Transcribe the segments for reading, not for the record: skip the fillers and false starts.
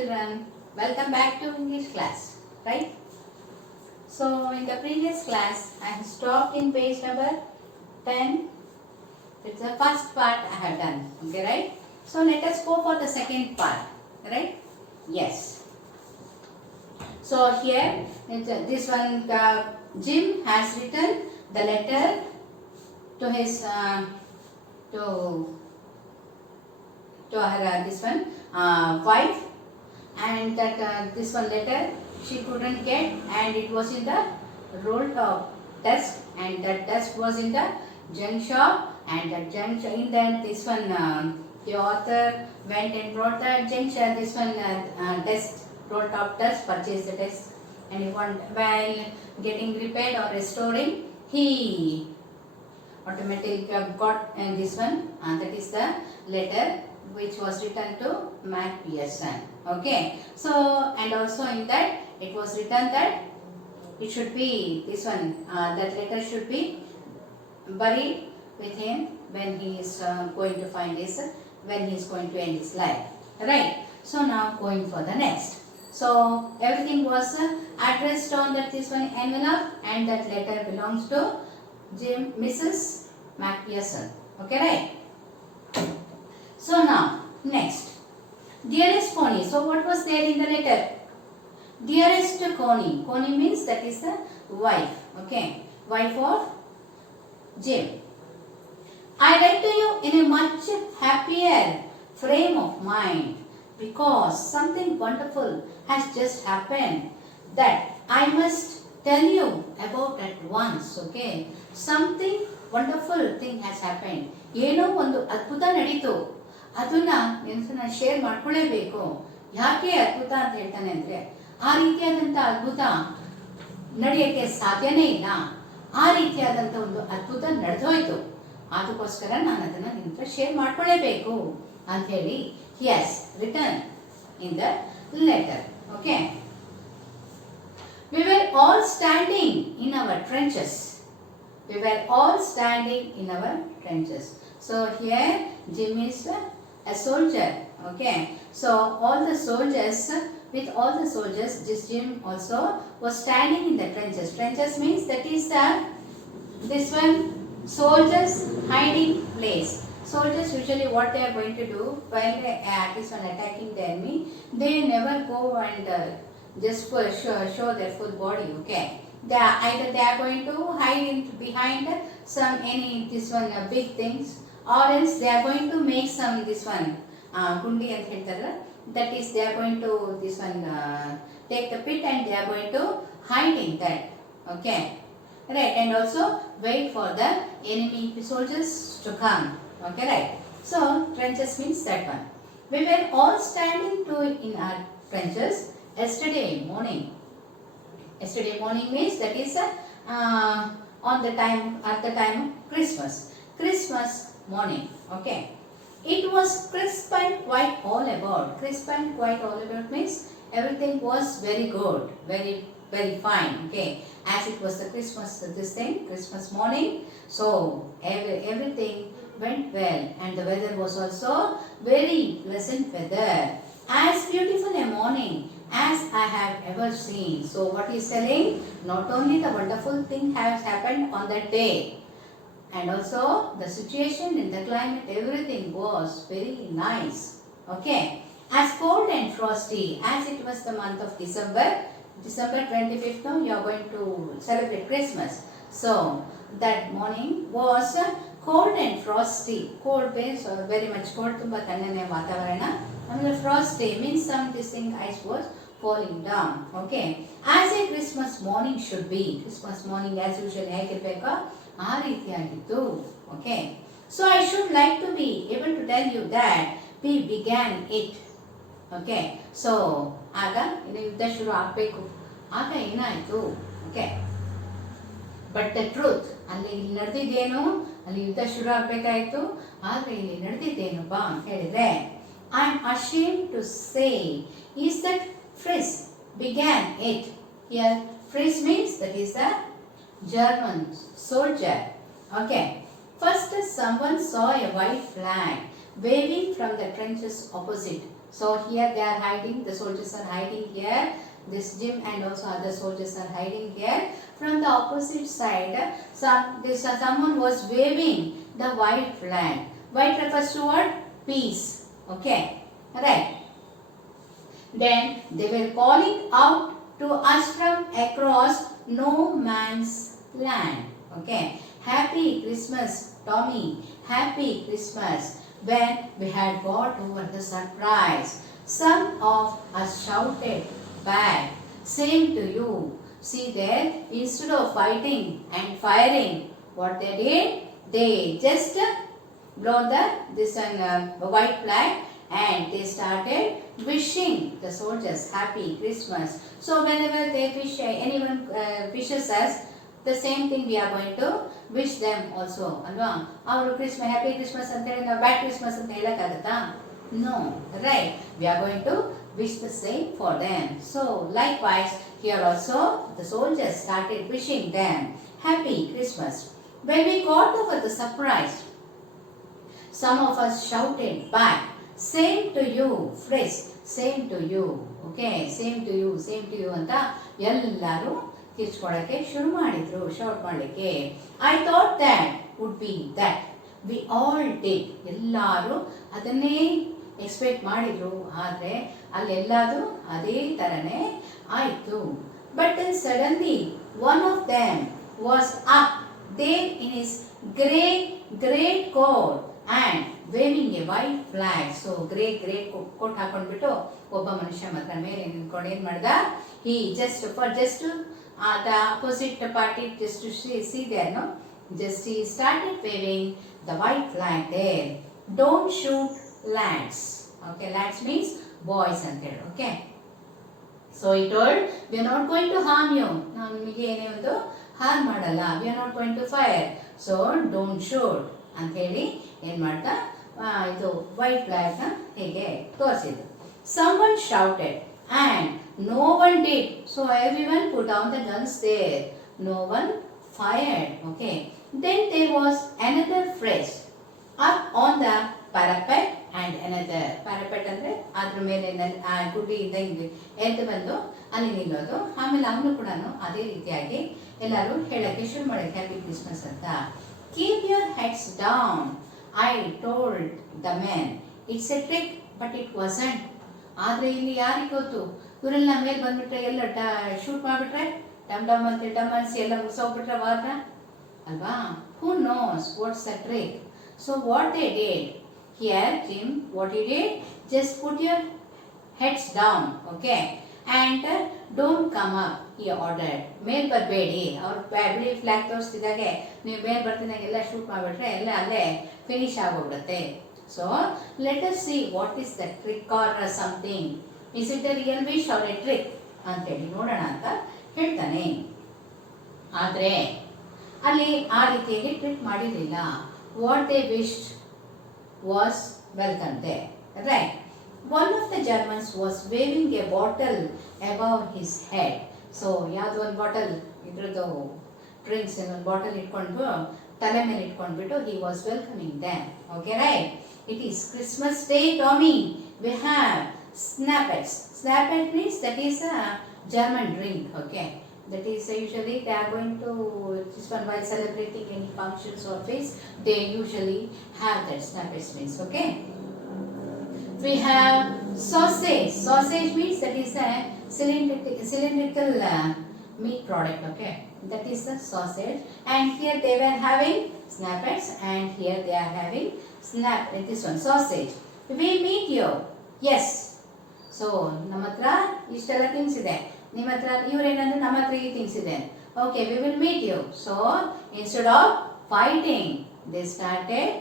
children, welcome back to English class, right? So in the previous class I have stopped in page number 10. It's the first part I have done, okay, right? So let us go for the second part, right? Yes. So here this one Jim has written the letter to his to her this one wife, and that this one letter she couldn't get, and it was in the roll top desk, and that desk was in the junk shop, and that junk in that this one the author went and brought the junk shop, this one desk, roll top desk, purchased the desk, and he want, while getting repaired or restoring, he automatically got this one, that is the letter which was written to Mac Pearson. Okay, so and also in that it was written that it should be this one, that letter should be buried with him when he is going to find his, when he is going to end his life, right? So now going for the next. So everything was addressed on that this one envelope, and that letter belongs to Mrs. Mac Pearson. Okay, right? So now next, dearest Connie. So what was there in the letter? Dearest Connie. Connie means that is the wife. Okay, wife of Jim. I write to you in a much happier frame of mind because something wonderful has just happened that I must tell you about at once. Okay, something wonderful thing has happened. ಏನೋ ಒಂದು ಅದ್ಭುತ ನಡೀತು, ಅದನ್ನ ನಾನು share ಮಾಡ್ಕೊಳ್ಳೇಬೇಕು. ಯಾಕೆ ಅದ್ಭುತ ಅಂತ ಹೇಳ್ತಾನೆ ಅಂದ್ರೆ, ಆ ರೀತಿಯಾದಂಥ ಅದ್ಭುತ ನಡೆಯಕ್ಕೆ ಸಾಧ್ಯನೇ ಇಲ್ಲ. ಆ ರೀತಿಯಾದಂಥ ಒಂದು ಅದ್ಭುತ ನಡೆದೋಯ್ತು, ಅದಕ್ಕೋಸ್ಕರ ನಾನು ಅದನ್ನ ನಿಮ್ಮ ಹತ್ರ ಶೇರ್ ಮಾಡ್ಕೊಳ್ಳೇಬೇಕು ಅಂತ ಹೇಳಿ he has written in the letter. Okay, we were all standing in our trenches. We were all standing in our trenches. So here Jim is a soldier. Okay, so all the soldiers, with all the soldiers, this Jim also was standing in the trenches. Trenches means that is the this one soldiers hiding place. Soldiers usually what they are going to do while they this one attacking the enemy, they never go and just show their full body. Okay, either they are going to hide behind some any this one big things, or else they are going to make some this one gundi ant heltara, that is they are going to this one take the pit and they are going to hide in that. Okay, right, and also wait for the enemy soldiers to come. Okay, right. So trenches means that one. We were all standing in our trenches yesterday morning. Yesterday morning means that is on the time, at the time of Christmas. Christmas morning. Okay. It was crisp and quiet all about. Crisp and quiet all about means everything was very good, very fine. Okay. As it was the Christmas, this thing, Christmas morning. So everything went well, and the weather was also very pleasant weather. As beautiful a morning as I have ever seen. So what he is telling, not only the wonderful thing has happened on that day, and also the situation in the climate, everything was very nice. Okay, as cold and frosty as it was the month of December 25th, now you are going to celebrate Christmas. So that morning was cold and frosty. Cold means very much cold, tumba tannane vatavarana. And frosty means some this thing ice was falling down. Okay, as a Christmas morning should be. Christmas morning as usual ಹೇಗಿರಬೇಕು ಆ ರೀತಿಯಾಗಿತ್ತು. Okay, so I should like to be able to tell you that we began it. Okay, so ಆಗ ಯುದ್ಧ ಶುರು ಆಗಬೇಕು, ಆಗ ಏನಾಯಿತು. Okay, but the truth, ಅಲ್ಲಿ ಇಲ್ಲಿ ನಡೆದಿದ್ದೇನು, ಅಲ್ಲಿ ಯುದ್ಧ ಶುರು ಆಗಬೇಕಾಯಿತು, ಆದರೆ ಇಲ್ಲಿ ನಡೆದಿದ್ದೇನಪ್ಪ ಅಂತ ಹೇಳಿದ್ರೆ, I am ashamed to say is that Fritz began it. Here Fritz means that is the German soldier. Okay, first someone saw a white flag waving from the trenches opposite So here they are hiding, the soldiers are hiding here. This Jim and also other soldiers are hiding here. From the opposite side, someone was waving the white flag. White refers to what? Peace. Okay, right. Then they were calling out to us from across no man's land. Okay, Happy Christmas, Tommy. Happy Christmas. When we had got over the surprise, some of us shouted back, same to you. See there, instead of fighting and firing, what they did, they just blow this white flag and they started wishing the soldiers happy Christmas. So whenever they wish, anyone wishes us, the same thing we are going to wish them also ಅಲ್ವಾ ಅವರು Christmas happy Christmas ಅಂತ ಹೇಳಿ ನಾವು ಬ್ಯಾಡ್ Christmas ಅಂತ ಹೇಳಕ್ಕಾಗತ್ತಾ no right we are going to wish the same for them so likewise here also the soldiers started wishing them happy Christmas when we got over the surprise some of us shouted back same to you phrase same to you okay same to you ಅಂತ ಎಲ್ಲರೂ ಕಿರ್ಚ್ಕೊಳ್ಳೋಕ್ಕೆ ಶುರು ಮಾಡಿದ್ರು shout ಮಾಡಲಿಕ್ಕೆ I thought that would be that we all did ಎಲ್ಲರೂ ಅದನ್ನೇ expect ಮಾಡಿದ್ರು ಆದರೆ ಅಲ್ಲೆಲ್ಲದು ಅದೇ ಥರನೇ ಆಯಿತು but then suddenly one of them was up there in his great coat and waving a white flag so great coat ಹಾಕೊಂಡ್ಬಿಟ್ಟು ಒಬ್ಬ ಮನುಷ್ಯ ಮಾತ್ರ ಮೇಲೆ ನಿಂತ್ಕೊಂಡು ಏನು ಮಾಡ್ದ he just the opposite party just to see there, no? Just he started waving the white flag there. Don't shoot lads. Okay, lads means boys and there. Okay. So he told, we are not going to harm you. ನಾವು ನಿಮಗೆ ಏನೇ ಒಂದು harm ಮಾಡಲ್ಲ. We are not going to fire. So don't shoot. ಅಂತ ಹೇಳಿ ಏನು ಮಾಡ್ದ ಇದು white flag ನ ಹೀಗೆ ತೋರಿಸಿದ್ರು. Someone shouted and no one did. So everyone put down the guns there. No one fired. Okay. Then there was another phrase. Up on the parapet and another. Parapet ಅಂದ್ರೆ ಅದ್ರ ಮೇಲೆ ಗುಡ್ಡಿ ಇದ್ದಂಗೆ ಎದ್ದು ಬಂದು ಅಲ್ಲಿ ನಿಲ್ಲೋದು ಆಮೇಲೆ ಅವನು ಕೂಡ ಅದೇ ರೀತಿಯಾಗಿ ಎಲ್ಲರೂ ಹೇಳಕ್ಕೆ ಶುರು ಮಾಡಿದ್ರು ಹ್ಯಾಪಿ ಕ್ರಿಸ್ಮಸ್ ಅಂತ keep your heads down I told the men it's A trick but it wasn't ಆದರೆ ಇಲ್ಲಿ ಯಾರಿಗೆ ಗೊತ್ತು ಇವರೆಲ್ಲ ಮೇಲೆ ಬಂದ್ಬಿಟ್ರೆ ಎಲ್ಲ ಶೂಟ್ ಮಾಡಿಬಿಟ್ರೆ ಡಮ್ ಅಂತ ಡಮ್ ಅನ್ಸಿ ಎಲ್ಲ ಮುಗಿಸೋಗ್ಬಿಟ್ರೆ ವಾರ ಅಲ್ವಾ who knows what's the trick so what they did here Jim what you did just put your heads down okay and don't come up ಈ ಆರ್ಡರ್ ಮೇಲ್ ಬರಬೇಡಿ ಅವ್ರು ಬಿಳಿ ಫ್ಲಾಗ್ ತೋರಿಸ್ತಿದ್ದಾಗೆ ನೀವು ಮೇಲ್ ಬರ್ತಿದ್ದಾಗ ಎಲ್ಲ ಶೂಟ್ ಮಾಡಿಬಿಟ್ರೆ ಎಲ್ಲ ಅಲ್ಲೇ ಫಿನಿಶ್ ಆಗೋಗ್ಬಿಡುತ್ತೆ so let us see what is the trick or something is it the real wish or a trick ಅಂತೇಳಿ ನೋಡೋಣ ಅಂತ ಹೇಳ್ತಾನೆ ಆದರೆ ಅಲ್ಲಿ ಆ ರೀತಿಯಾಗಿ ಟ್ರಿಕ್ ಮಾಡಿರಲಿಲ್ಲ what they wished was welcome they right one of the Germans was waving A bottle above his head so ಯಾವುದೋ ಒಂದು ಬಾಟಲ್ ಇದ್ರದ್ದು ಡ್ರಿಂಕ್ಸ್ ಒಂದು ಬಾಟಲ್ ಇಟ್ಕೊಂಡು ತಲೆ ಮೇಲೆ ಇಟ್ಕೊಂಡ್ಬಿಟ್ಟು he was welcoming them okay right it is Christmas day Tommy we have Snappets. Snappet means that is a German drink. Okay, that is usually they are going to this one while celebrating any functions or feast. They usually have that snappets means. Okay. We have sausage. Sausage means that is a cylindrical meat product. Okay, that is the sausage. And here they were having snappets, and here they are having this one sausage. We meet you. Yes. So ನಮ್ಮ ಹತ್ರ ಇಷ್ಟೆಲ್ಲ things ಇದೆ ನಿಮ್ಮ ಹತ್ರ ಇವ್ರೇನಂದ್ರೆ ನಮ್ಮ ಹತ್ರ ಈ things ಇದೆ okay we will meet you so instead of fighting they started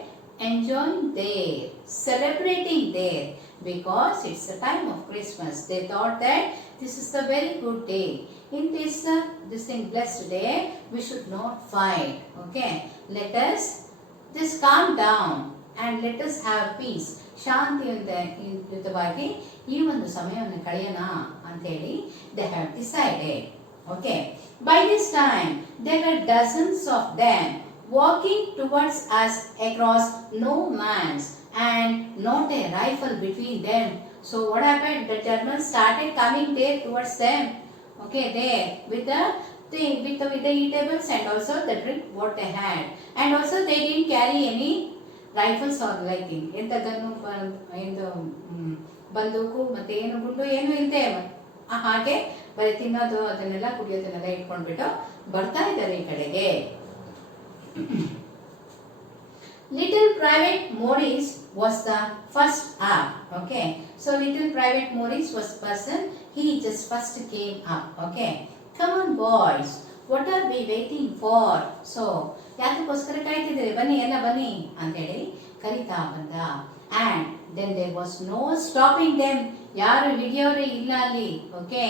enjoying their celebrating their because it's the time of Christmas they thought that this is the very good day in this thing blessed day we should not fight okay let us just calm down and let us have peace ಶಾಂತಿಯುತವಾಗಿ ಈ ಒಂದು ಸಮಯವನ್ನು ಕಳೆಯೋಣ ಅಂತೇಳಿ they have decided okay by this time there were dozens of them walking towards us across no man's and not a rifle between them So what happened? The Germans started coming there towards them. Okay, there with the thing, with the eatables and also the drink what they had, and also they didn't carry any rifles or like thing. ಎಂತ gun ಎಂದು ಬಂದೂಕು ಮತ್ತೆ ಏನು ಗುಂಡು ಏನು ಇಲ್ಲದೆ ಹಾಗೆ ಬರೀ ತಿನ್ನೋದು ಅದನ್ನೆಲ್ಲ ಕುಡಿಯೋದನ್ನೆಲ್ಲ ಇಟ್ಕೊಂಡ್ಬಿಟ್ಟು ಬರ್ತಾ ಇದ್ದಾರೆ ಈ ಕಡೆಗೆ. Little Private Maurice was the first up. Okay, so Little Private Maurice was the person. He just first came up. Okay, come on boys, what are we waiting for? So ಯಾತಕ್ಕೋಸ್ಕರ ಕಾಯ್ತಿದ್ದೀರಿ, ಬನ್ನಿ ಎಲ್ಲ ಬನ್ನಿ ಅಂತೇಳಿ ಕರಿತಾ ಬಂದ. And then there was no stopping them. ಯಾರು ಹಿಡಿಯೋರೇ ಇಲ್ಲ ಅಲ್ಲಿ. ಓಕೆ,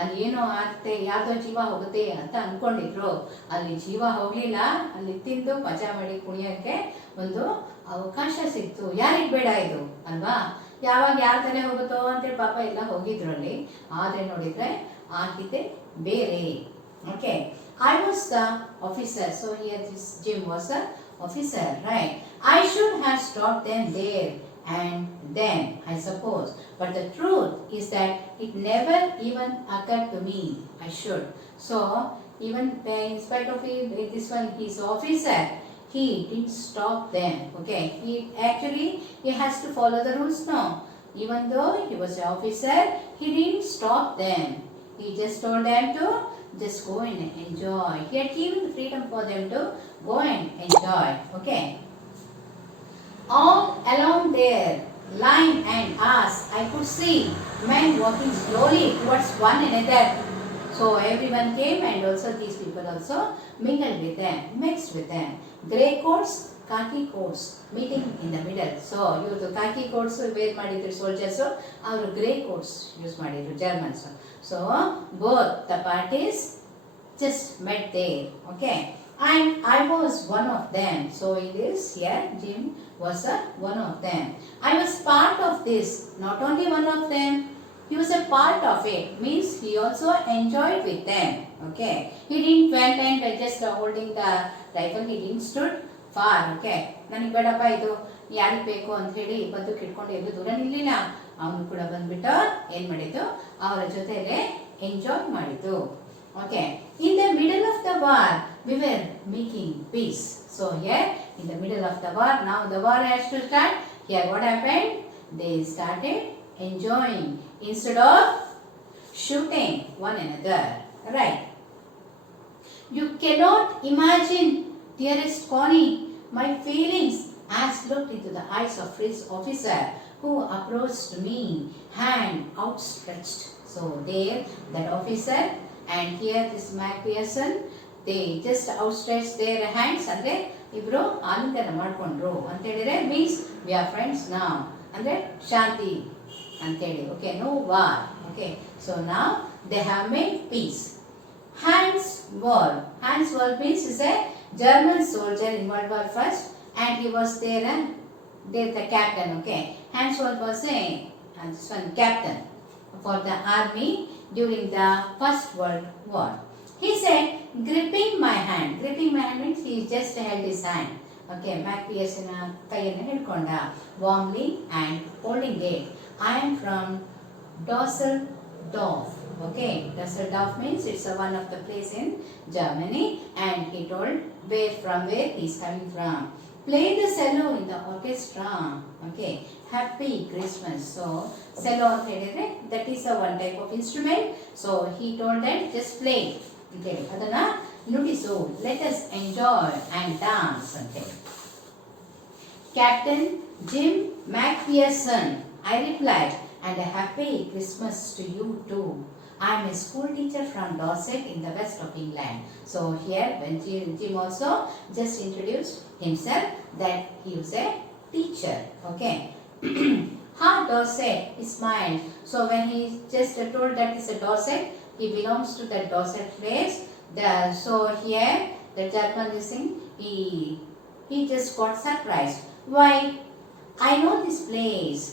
ಅಲ್ಲಿ ಏನೋ ಆಗ್ತೆ, ಯಾವ್ದೋ ಜೀವ ಹೋಗುತ್ತೆ ಅಂತ ಅನ್ಕೊಂಡಿದ್ರು. ಅಲ್ಲಿ ಜೀವ ಹೋಗ್ಲಿಲ್ಲ, ಅಲ್ಲಿ ತಿಂದು ಮಜಾ ಮಾಡಿ ಕುಣಿಯೋಕ್ಕೆ ಒಂದು ಅವಕಾಶ ಸಿಕ್ತು. ಯಾರಿಗೆ ಬೇಡ ಇದು ಅಲ್ವಾ? ಯಾವಾಗ ಯಾರ ತಲೆ ಹೋಗುತ್ತೋ ಅಂತೇಳಿ ಪಾಪ ಎಲ್ಲ ಹೋಗಿದ್ರು ಅಲ್ಲಿ. ಆದ್ರೆ ನೋಡಿದ್ರೆ ಆಗಿದೆ ಬೇರೆ. Okay, I was the officer, so here this Jim was the officer, right? I should have stopped them there and then, I suppose. But the truth is that it never even occurred to me I should. So even in spite of it, this one, he's officer, he didn't stop them. Okay, he has to follow the rules now. Even though he was an officer, he didn't stop them. He just told them to just go and enjoy. He had given freedom for them to go and enjoy. Okay. All along their line and us, I could see men walking slowly towards one another. So everyone came and also these people also mingled with them, mixed with them. Grey coats, khaki coats, meeting in the middle. So you khaki coats wear ಮಾಡಿದ್ರು soldiers, ಅವರು grey coats use ಮಾಡಿದ್ರು Germans. So both the parties just met there. Okay, and I was one of them. So it is here Jim was one of them. I was part of this, not only one of them, he was a part of it, means he also enjoyed with them. Okay, he didn't went and just holding the rifle, he didn't stood far. Okay, ನನಗೆ ಬೇಡಪ್ಪ ಇದು ಯಾರಿಗೆ ಬೇಕು ಅಂತ ಹೇಳಿ ಬಂದೂಕು ಇಟ್ಕೊಂಡು ಎಲ್ಲೂ ದೂರ ನಿಲ್ಲಿಲ್ಲ. ಅವನು ಕೂಡ ಬಂದ್ಬಿಟ್ಟು ಏನ್ ಮಾಡಿದ್ದು, ಅವರ ಜೊತೆಲೆ ಎಂಜಾಯ್ ಮಾಡಿದ್ದು. Okay, in the middle of the war we were making peace. So here in the middle of the war, now the war has to start. Here what happened, they started enjoying instead of shooting one another, right? You cannot imagine, dearest Connie, my feelings as looked into the eyes of this officer who approached me, hand outstretched. So there that officer and here this Macpherson, they just outstretched their hands ಅಂದ್ರೆ ಇಬ್ರು ಆಲಿಂಗನ ಮಾಡ್ಕೊಂಡ್ರು ಅಂತ ಹೇಳಿದ್ರೆ means we are friends ನಾವ್ ಅಂದ್ರೆ ಶಾಂತಿ ಅಂತೇಳಿ. Okay, no war. Okay, so ನಾವ್ they have made peace. Hans Wolf. Hans Wolf means is a German soldier in World War First, and he was there the captain. Okay, Hans Wolf was this one captain for the army during the First World War. He said, gripping my hand means he just held his hand. Okay, Macpherson ಕೈಯನ್ನು ಹಿಡ್ಕೊಂಡ warmly and holding it. I am from Dusseldorf. Okay, Dusseldorf means it's one of the place in Germany, and he told from where he is coming from. Play the cello in the orchestra. Okay, happy Christmas. So cello ಅಂತ ಹೇಳಿದ್ರೆ that is a one type of instrument. So he told them just play. Okay, ಅದನ್ನ ನುಡಿಸು, let us enjoy and dance ಅಂತ. Captain Jim Macpherson, I replied, and a happy Christmas to you too. I am a school teacher from Dorset in the west of England. So here when Jim also just introduced himself that he was a teacher. Okay. Dorset, he smiled. So when he just told that is a Dorset, he belongs to that Dorset place. So here the German listening, he just got surprised. Why? I know this place.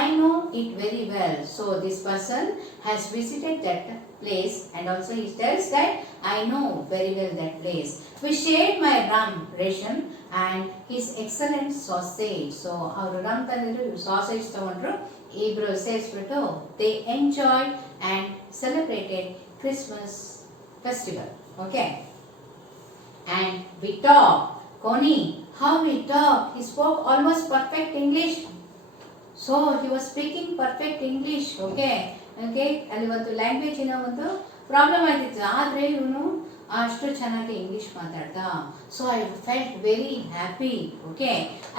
I know it very well. So this person has visited that place, and also he tells that I know very well that place. We shared my rum ration and his excellent sausage. So our rum tanidru sausage ತಗೊಂಡ್ರು, ಇಬ್ರು ಸೇರಿಸ್ಬಿಟ್ಟು they enjoy and celebrated Christmas festival. Okay, and we talk Connie, how we talk. He spoke almost perfect English. So he was speaking perfect English. Okay, ಅಲ್ಲಿ ಒಂದು ಲ್ಯಾಂಗ್ವೇಜಿನ ಒಂದು problem ಆಗಿತ್ತು, ಆದರೆ ಇವನು ಅಷ್ಟು ಚೆನ್ನಾಗಿ ಇಂಗ್ಲೀಷ್ ಮಾತಾಡ್ದ. So I felt very happy. Okay,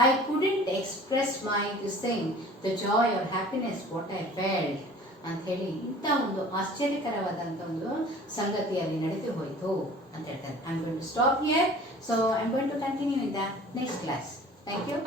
I couldn't express my this thing, the joy or happiness what I felt ಅಂತ ಹೇಳಿ ಇಂಥ ಒಂದು ಆಶ್ಚರ್ಯಕರವಾದಂಥ ಒಂದು ಸಂಗತಿ ಅಲ್ಲಿ ನಡೆದು ಹೋಯಿತು ಅಂತ ಹೇಳ್ತಾರೆ. I am going to stop here. So I am going to continue in the next class. Thank you.